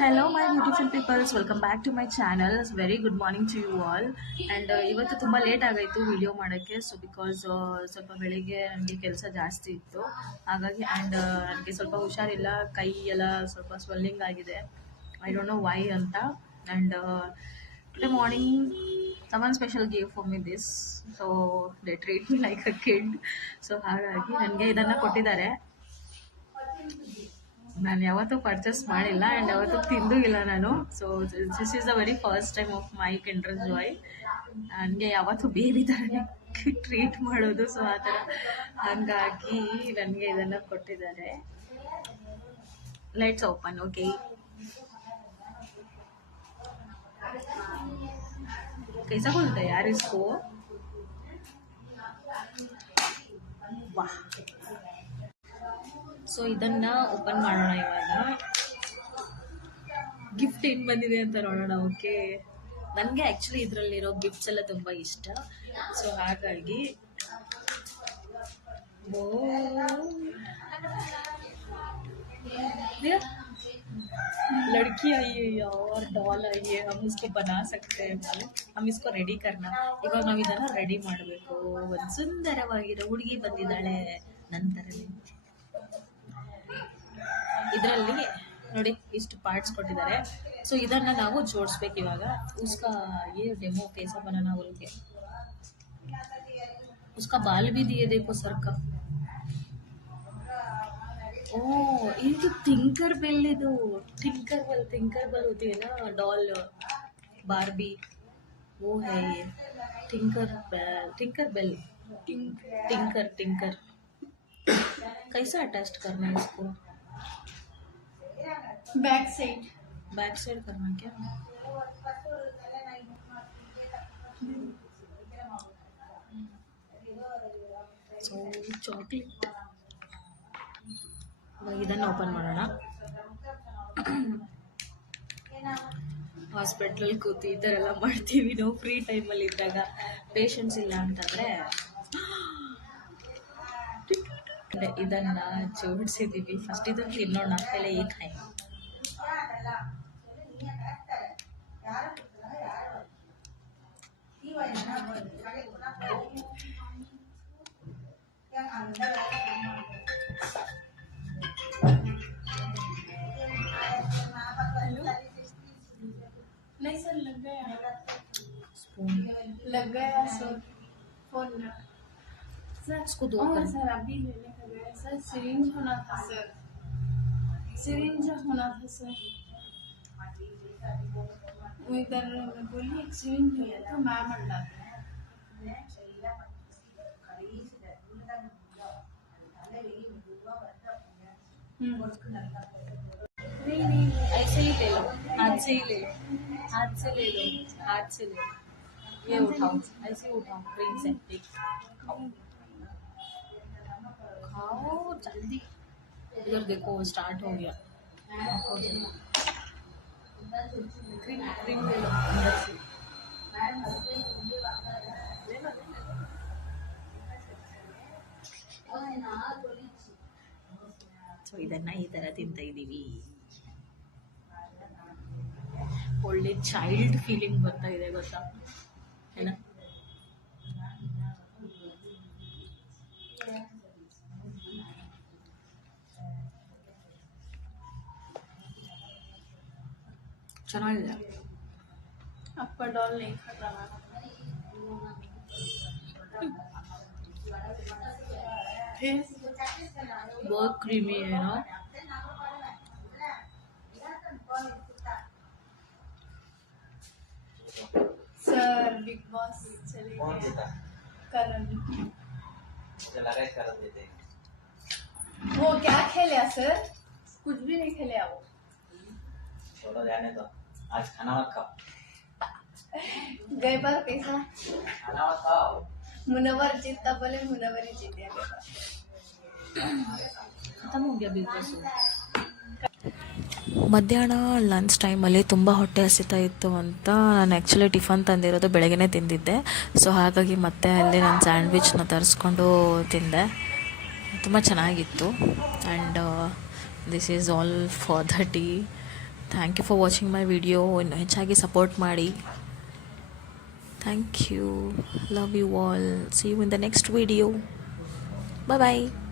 Hello, my beautiful peoples. Welcome back to my channel. Very good morning to you all. And ಇವತ್ತು ತುಂಬ late ಆಗಾಯಿತು video ಮಾಡೋಕ್ಕೆ. So because ಸ್ವಲ್ಪ ಬೆಳಿಗ್ಗೆ ನನಗೆ ಕೆಲಸ ಜಾಸ್ತಿ ಇತ್ತು, ಹಾಗಾಗಿ ಆ್ಯಂಡ್ ನನಗೆ ಸ್ವಲ್ಪ ಹುಷಾರಿಲ್ಲ, ಕೈ ಎಲ್ಲ ಸ್ವಲ್ಪ ಸ್ವೆಲ್ಲಿಂಗ್ ಆಗಿದೆ. ಐ ಡೋಂಟ್ ನೋ ವೈ ಅಂತ. And today morning someone special gave for me this. So they treat me like a kid. So ಹಾಗಾಗಿ ನನಗೆ ಇದನ್ನು ಕೊಟ್ಟಿದ್ದಾರೆ. ನಾನು ಯಾವತ್ತೂ ಪರ್ಚೇಸ್ ಮಾಡಿಲ್ಲ ಆ್ಯಂಡ್ ಯಾವತ್ತೂ ತಿಂದೂ ಇಲ್ಲ ನಾನು. So this is the very first time of my Kinder Joy. ನನಗೆ ಯಾವತ್ತೂ ಬೇಬಿ ಥರನೇ ಟ್ರೀಟ್ ಮಾಡೋದು. ಸೊ ಆ ಥರ ಹಾಗಾಗಿ ನನಗೆ ಇದನ್ನು ಕೊಟ್ಟಿದ್ದಾರೆ. Let's open. ಓಕೆ, कैसा खुलता है यार इसको? वाह. ಸೊ ಇದನ್ನ ಓಪನ್ ಮಾಡೋಣ ಇವಾಗ. ಗಿಫ್ಟ್ ಏನು ಬಂದಿದೆ ಅಂತ ನೋಡೋಣ. ಓಕೆ, ನನಗೆ ಆ್ಯಕ್ಚುಲಿ ಇದರಲ್ಲಿರೋ ಗಿಫ್ಟ್ಸ್ ಎಲ್ಲ ತುಂಬ ಇಷ್ಟ. ಸೊ ಹಾಗಾಗಿ ಓ लड़की आई है यार, डॉल आई है. हम इसको बना सकते हैं, हम इसको ರೆಡಿ करना. ಇವಾಗ ನಾವು ಇದನ್ನ ರೆಡಿ ಮಾಡಬೇಕು. ಒಂದು ಸುಂದರವಾಗಿರೋ ಹುಡುಗಿ ಬಂದಿದ್ದಾಳೆ ನಂತರನೇ. ಇದರಲ್ಲಿ ನೋಡಿ ಇಷ್ಟು ಪಾರ್ಟ್ಸ್ ಕೊಟ್ಟಿದ್ದಾರೆ. ಸೊ ಇದನ್ನ ನಾವು ಜೋಡಿಸ್ಬೇಕು ಇವಾಗ. उसका ये डेमो कैसा बनाना बोल उसका बाल भी दिए देखो सर का. ओ ಇದು टिंकर बेल. ಇದು टिंकर बेल होती है ना डॉल बार्बी, वो है ये टिंकर बेल. टिंकर कैसा अटैच करना है इसको? बैक साइड करना क्या? सो चॉकलेट ಇದನ್ನು ಓಪನ್ ಮಾಡೋಣ. ಹಾಸ್ಪಿಟ್ಲಲ್ಲಿ ಕೂತು ಈ ಥರ ಎಲ್ಲ ಮಾಡ್ತೀವಿ ನಾವು ಫ್ರೀ ಟೈಮಲ್ಲಿ ಇದ್ದಾಗ. ಪೇಷಂಟ್ಸ್ ಇಲ್ಲ ಅಂತಂದರೆ ಇದನ್ನು ಜೋಡಿಸಿದ್ದೀವಿ. ಫಸ್ಟ್ ಇದನ್ನು ತಿನ್ನೋಣ, ಪಹಲೆ ये खाएं. नहीं सर, लग गया. स्पून लग गया सर. फोन सर इसको दो हाँ कर. सर, अभी लेने का गया सर. सिरिंज होना था सर. वो इधर मैं बोली एक सिरिंज लिया था मैम अंडा. नहीं ऐसे ही ले लो, हाथ से ही ले लो. ये उठाओ, ऐसे ही उठाओ. क्रीम से खाओ जल्दी. इधर देखो स्टार्ट हो गया. क्रीम ले लो अंदर से. ಸೊ ಇದನ್ನ ಈ ಥರ ತಿಂತಾ ಇದ್ದೀವಿ. ಒಳ್ಳೆ ಚೈಲ್ಡ್ ಫೀಲಿಂಗ್ ಬರ್ತಾ ಇದೆ ಗೊತ್ತಾ ಏನ? ಚೆನ್ನಾಗಿದೆ. आपका डॉल नहीं खाता मैम. बहुत क्रीमी है ना. सर बिग बॉस चले गए. करण मुझे लगा है करण देते हैं. वो क्या खेले सर? कुछ भी नहीं खेले वो. छोड़ो जाने दो, आज खाना मत खाओ. गए बार कैसा खाना मत खाओ. मुनवर जीतता बोले मुनवर ही जीत गया. ಖತಮ್ हो गया बिग बॉस. ಮಧ್ಯಾಹ್ನ ಲಂಚ್ ಟೈಮಲ್ಲಿ ತುಂಬ ಹೊಟ್ಟೆ ಹಸಿತಾ ಇತ್ತು ಅಂತ ನಾನು ಆ್ಯಕ್ಚುಲಿ ಟಿಫನ್ ತಂದಿರೋದು ಬೆಳಗ್ಗೆನೇ ತಿಂದಿದ್ದೆ. ಸೊ ಹಾಗಾಗಿ ಮತ್ತೆ ಅಲ್ಲಿ ನಾನು ಸ್ಯಾಂಡ್ವಿಚ್ನ ತರಿಸ್ಕೊಂಡು ತಿಂದೆ. ತುಂಬ ಚೆನ್ನಾಗಿತ್ತು. And this is all for the tea. Thank you for watching my video. ಇನ್ನು ಹೆಚ್ಚಾಗಿ ಸಪೋರ್ಟ್ ಮಾಡಿ. Thank you. Love you all. See you in the next video. Bye bye.